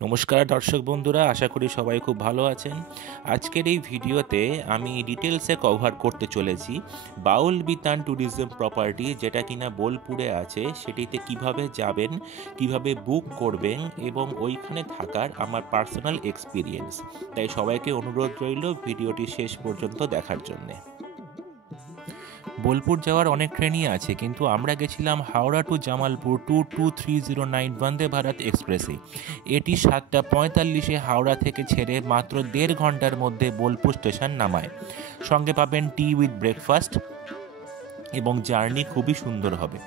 নমস্কার দর্শক বন্ধুরা, আশা করি সবাই খুব ভালো আছেন। আজকের এই ভিডিওতে আমি ডিটেলসে কভার করতে চলেছি বাউল বিতান ট্যুরিজম প্রপার্টি, যেটা কিনা বোলপুরে আছে। সেটিতে কিভাবে যাবেন, কিভাবে বুক করবেন এবং ওইখানে থাকার আমার পার্সোনাল এক্সপিরিয়েন্স। তাই সবাইকে অনুরোধ রইল ভিডিওটি শেষ পর্যন্ত দেখার জন্যে। বোলপুর যাওয়ার অনেক ট্রেনই আছে, কিন্তু আমরা গেছিলাম হাওড়া টু জামালপুর 22309 বন্দে ভারত এক্সপ্রেসে। এটি 7:45 হাওড়া থেকে ছেড়ে মাত্র 1.5 ঘন্টার মধ্যে বোলপুর স্টেশন নামায়। সঙ্গে পাবেন টি উইথ ব্রেকফাস্ট এবং জার্নি খুবই সুন্দর হবে।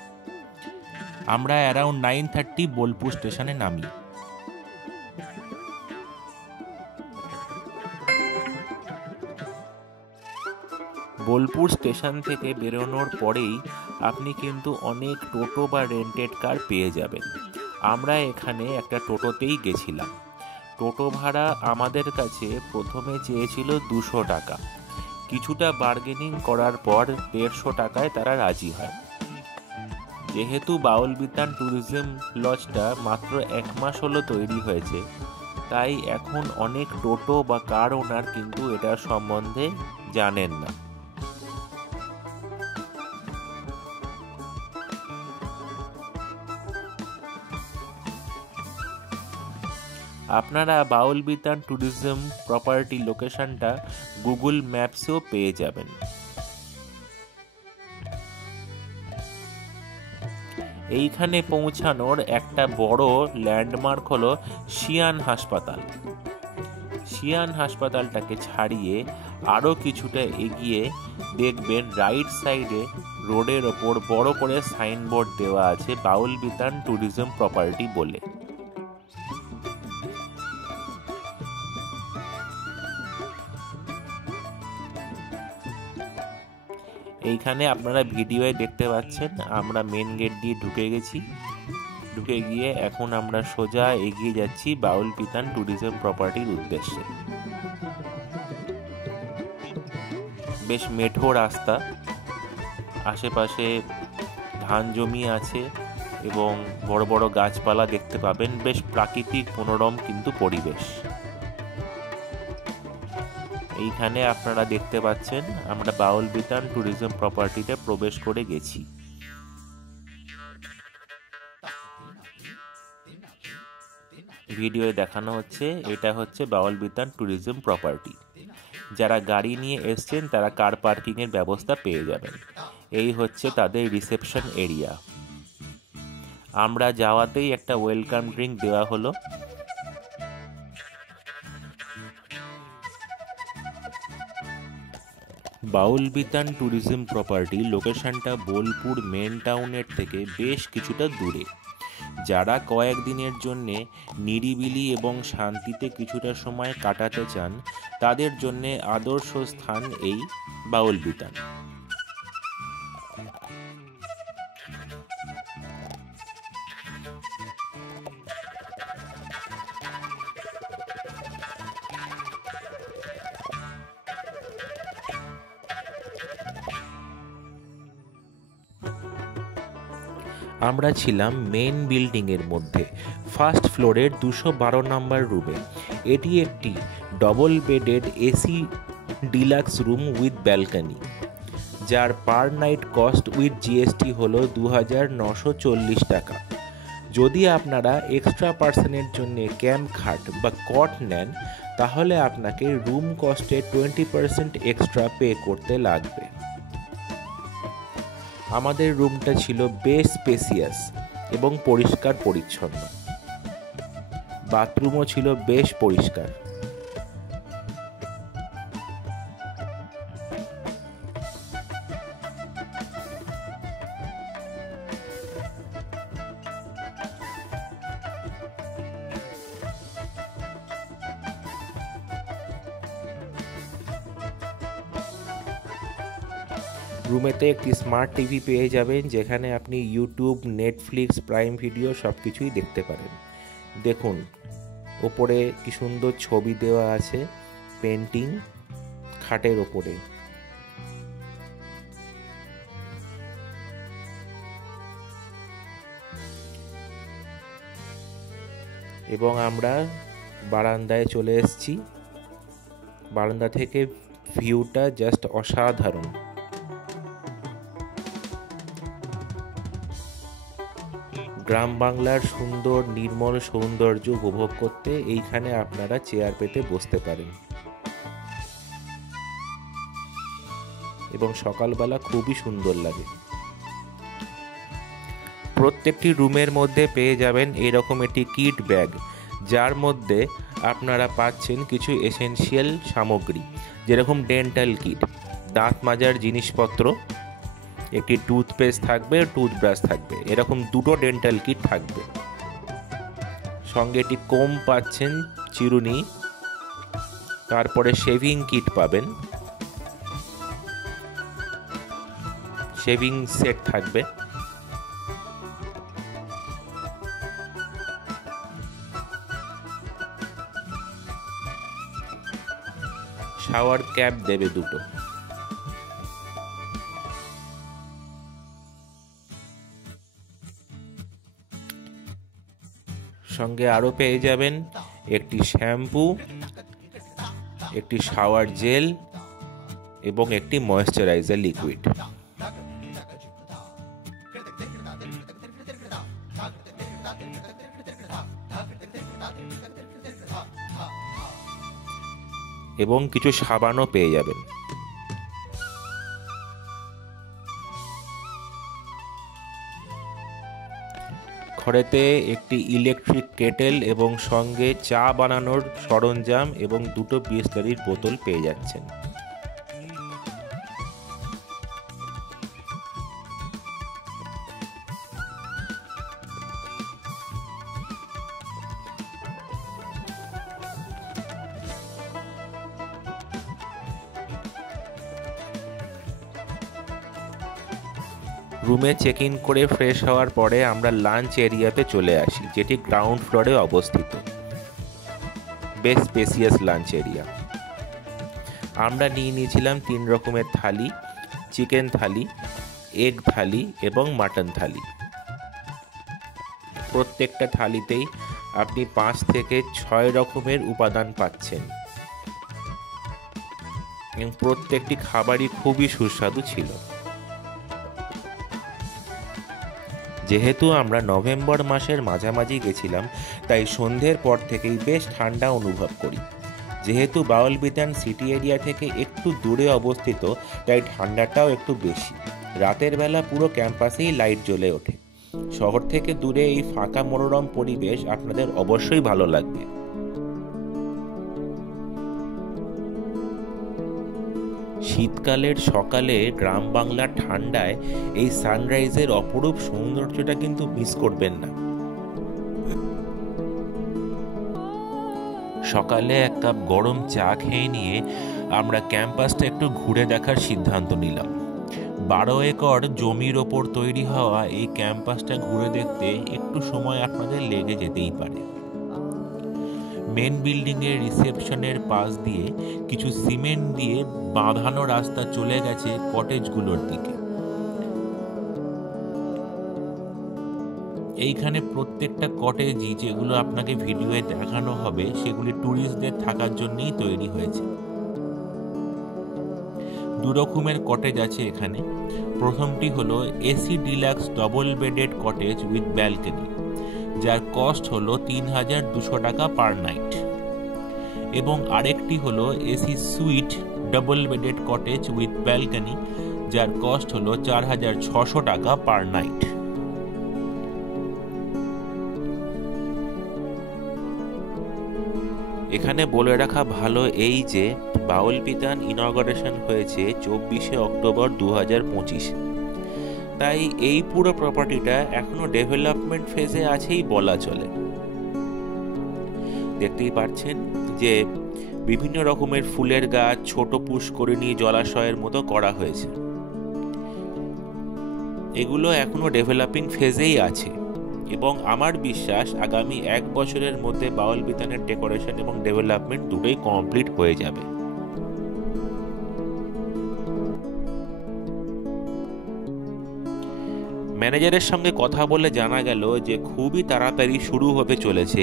আমরা অ্যারাউন্ড 9:30 বোলপুর স্টেশনে নামি। বোলপুর স্টেশন থেকে বেরোনোর পরেই আপনি কিন্তু অনেক টোটো বা রেন্টেড কার পেয়ে যাবেন। আমরা এখানে একটা টোটোতেই গেছিলাম। টোটো ভাড়া আমাদের কাছে প্রথমে চেয়েছিল 200 টাকা। কিছুটা বার্গেনিং করার পর 150 টাকায় তারা রাজি হয়। যেহেতু বাউল বিতান ট্যুরিজম লজটা মাত্র 1 মাস হলো তৈরি হয়েছে, তাই এখন অনেক টোটো বা কার ওনার কিন্তু এটার সম্বন্ধে জানেন না। আপনারা বাউল বিতান ট্যুরিজম প্রপার্টি লোকেশনটা গুগল ম্যাপসেও পেয়ে যাবেন। এইখানে পৌঁছানোর একটা বড় ল্যান্ডমার্ক হলো শিয়ান হাসপাতাল। শিয়ান হাসপাতালটাকে ছাড়িয়ে আরও কিছুটা এগিয়ে দেখবেন রাইট সাইডে রোডের ওপর বড় করে সাইনবোর্ড দেওয়া আছে বাউল বিতান ট্যুরিজম প্রপার্টি বলে। এইখানে আপনারা ভিডিওয়ে দেখতে পাচ্ছেন আমরা মেন গেট দিয়ে ঢুকে গেছি। ঢুকে গিয়ে এখন আমরা সোজা এগিয়ে যাচ্ছি বাউল বিতান ট্যুরিজম প্রপার্টির উদ্দেশ্যে। বেশ মেঠো রাস্তা, আশেপাশে ধান জমি আছে এবং বড় বড় গাছপালা দেখতে পাবেন। বেশ প্রাকৃতিক মনোরম কিন্তু পরিবেশ। এইখানে আপনারা দেখতে পাচ্ছেন আমরা বাউল বিতান ট্যুরিজম প্রপার্টিতে প্রবেশ করে গেছি। ভিডিওয়ে দেখানো হচ্ছে এটা হচ্ছে বাউল বিতান ট্যুরিজম প্রপার্টি। যারা গাড়ি নিয়ে এসছেন তারা কার পার্কিং এর ব্যবস্থা পেয়ে যাবেন। এই হচ্ছে তাদের রিসেপশন এরিয়া। আমরা যাওয়াতেই একটা ওয়েলকাম ড্রিঙ্ক দেওয়া হলো। বাউল বিতান ট্যুরিজম প্রপার্টি লোকেশনটা বোলপুর মেন টাউনের থেকে বেশ কিছুটা দূরে। যারা কয়েকদিনের জন্যে নিরিবিলি এবং শান্তিতে কিছুটা সময় কাটাতে চান, তাদের জন্যে আদর্শ স্থান এই বাউল বিতান। আমরা ছিলাম মেন বিল্ডিং এর মধ্যে, ফার্স্ট ফ্লোরের 212 নম্বর রুমে। এটি একটি double bedded AC deluxe room with balcony, যার per night cost with GST হলো 2940 টাকা। যদি আপনারা এক্সট্রা পার্সনের জন্য ক্যাম্প খাট বা কট নেন, তাহলে আপনাকে রুম কস্টে 20% এক্সট্রা পে করতে লাগবে। আমাদের রুমটা ছিল বেশ স্পেসিয়াস এবং পরিষ্কার পরিচ্ছন্ন। বাথরুমও ছিল বেশ পরিষ্কার। রুমেতে একটি স্মার্ট টিভি পেয়ে যাবেন, যেখানে আপনি ইউটিউব, নেটফ্লিক্স, প্রাইম ভিডিও সব কিছুই দেখতে পারেন। দেখুন ওপরে কি সুন্দর ছবি দেওয়া আছে, পেন্টিং খাটের ওপরে। এবং আমরা বারান্দায় চলে এসেছি। বারান্দা থেকে ভিউটা জাস্ট অসাধারণ। গ্রাম বাংলার সুন্দর নির্মল সৌন্দর্য উপভোগ করতে এইখানে আপনারা চেয়ার পেতে বসতে পারেন এবং সকালবেলা খুবই সুন্দর লাগে। প্রত্যেকটি রুমের মধ্যে পেয়ে যাবেন এরকম একটি কিট ব্যাগ, যার মধ্যে আপনারা পাচ্ছেন কিছু এসেনশিয়াল সামগ্রী, যেরকম ডেন্টাল কিট, দাঁত মাজার জিনিসপত্র, একটি টুথপেস্ট থাকবে, টুথব্রাশ থাকবে, এরকম দুটো ডেন্টাল কিট থাকবে। সঙ্গে একটি কোম পাচ্ছেন, চিরুনি, তারপরে শেভিং কিট পাবেন, শেভিং সেট থাকবে, শাওয়ার ক্যাপ দেবে দুটো। সঙ্গে আরও পেয়ে যাবেন একটি শ্যাম্পু, একটি শাওয়ার জেল এবং একটি ময়েশ্চারাইজার লিকুইড। এবং কিছু সাবানও পেয়ে যাবেন। ঘরেতে একটি ইলেকট্রিক কেটেল এবং সঙ্গে চা বানানোর সরঞ্জাম এবং দুটো বিসলারির বোতল পেয়ে যাচ্ছেন। রুমে চেক ইন করে ফ্রেশ হওয়ার পরে আমরা লাঞ্চ এরিয়াতে চলে আসি, যেটি গ্রাউন্ড ফ্লোরে অবস্থিত। বেশ স্পেসিয়াস লাঞ্চ এরিয়া। আমরা নিয়েছিলাম 3 রকমের থালি, চিকেন থালি, এগ থালি এবং মাটন থালি। প্রত্যেকটা থালিতেই আপনি 5 থেকে 6 রকমের উপাদান পাচ্ছেন এবং প্রত্যেকটি খাবারই খুবই সুস্বাদু ছিল। যেহেতু আমরা নভেম্বর মাসের মাঝামাঝি গেছিলাম, তাই সন্ধ্যের পর থেকেই বেশ ঠান্ডা অনুভব করি। যেহেতু বাউলবিতান সিটি এরিয়া থেকে একটু দূরে অবস্থিত, তাই ঠান্ডাটাও একটু বেশি। রাতের বেলা পুরো ক্যাম্পাসেই লাইট জ্বলে ওঠে। শহর থেকে দূরে এই ফাঁকা মনোরম পরিবেশ আপনাদের অবশ্যই ভালো লাগবে। শীতকালের সকালে গ্রাম বাংলার ঠান্ডায় এই সানরাইজের অপরূপ সৌন্দর্যটা কিন্তু মিস করবেন না। সকালে এক কাপ গরম চা খেয়ে নিয়ে আমরা ক্যাম্পাসটা একটু ঘুরে দেখার সিদ্ধান্ত নিলাম। 12 একর জমির ওপর তৈরি হওয়া এই ক্যাম্পাসটা ঘুরে দেখতে একটু সময় আপনাদের লেগে যেতেই পারে। মেন বিল্ডিংয়ের রিসেপশনের পাশ দিয়ে কিছু সিমেন্ট দিয়ে বাঁধানো রাস্তা চলে গেছে কটেজগুলোর দিকে। এইখানে প্রত্যেকটা কটেজই, যেগুলো আপনাকে ভিডিওয়ে দেখানো হবে, সেগুলি ট্যুরিস্টদের থাকার জন্যই তৈরি হয়েছে। 2 রকমের কটেজ আছে এখানে। প্রথমটি হলো AC deluxe double bedded cottage with balcony, যার কস্ট হলো 3200 টাকা পার নাইট, এবং আরেকটি হলো AC sweet double bedded cottage with balcony, যার কস্ট হলো 4600 টাকা পার নাইট। এখানে বলে রাখা ভালো এই যে বাউলবিতান ইনগরেশন হয়েছে 24শে অক্টোবর 2025। তাই এই পুরো প্রপার্টিটা এখনো ডেভেলপমেন্ট ফেজে আছেই বলা চলে। দেখতেই পাচ্ছেন যে বিভিন্ন রকমের ফুলের গাছ, ছোট পুষ্করিণী, জলাশয়ের মতো করা হয়েছে। এগুলো এখনো ডেভেলপিং ফেজেই আছে এবং আমার বিশ্বাস আগামী 1 বছরের মধ্যে বাউলবিতানের ডেকোরেশন এবং ডেভেলপমেন্ট দুটোই কমপ্লিট হয়ে যাবে। ম্যানেজারের সঙ্গে কথা বলে জানা গেল যে খুবই তাড়াতাড়ি শুরু হতে চলেছে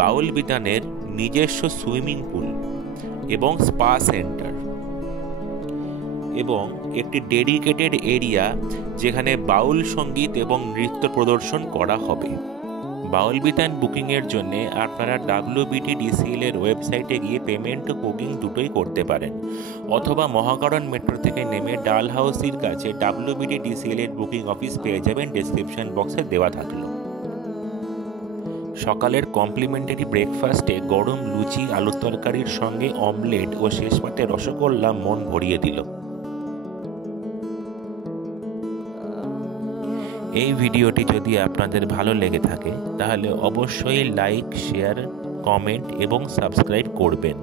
বাউল বিতানের নিজস্ব সুইমিং পুল এবং স্পা সেন্টার এবং একটি ডেডিকেটেড এরিয়া যেখানে বাউল সঙ্গীত এবং নৃত্য প্রদর্শন করা হবে। বাউল বিতান বুকিংয়ের জন্য আপনারা WBTDCL এর ওয়েবসাইটে গিয়ে পেমেন্ট ও বুকিং দুটোই করতে পারেন, অথবা মহাকারণ মেট্রো থেকে নেমে ডালহাউসির কাছে WBTDCL এর বুকিং অফিস পেয়ে যাবেন, ডেসক্রিপশন বক্সে দেওয়া থাকলো। সকালের কমপ্লিমেন্টারি ব্রেকফাস্টে গরম লুচি, আলুর তরকারির সঙ্গে অমলেট ও শেষ পাতে রসগোল্লা মন ভরিয়ে দিল। এই ভিডিওটি যদি আপনাদের ভালো লেগে থাকে তাহলে অবশ্যই লাইক, শেয়ার, কমেন্ট এবং সাবস্ক্রাইব করবেন।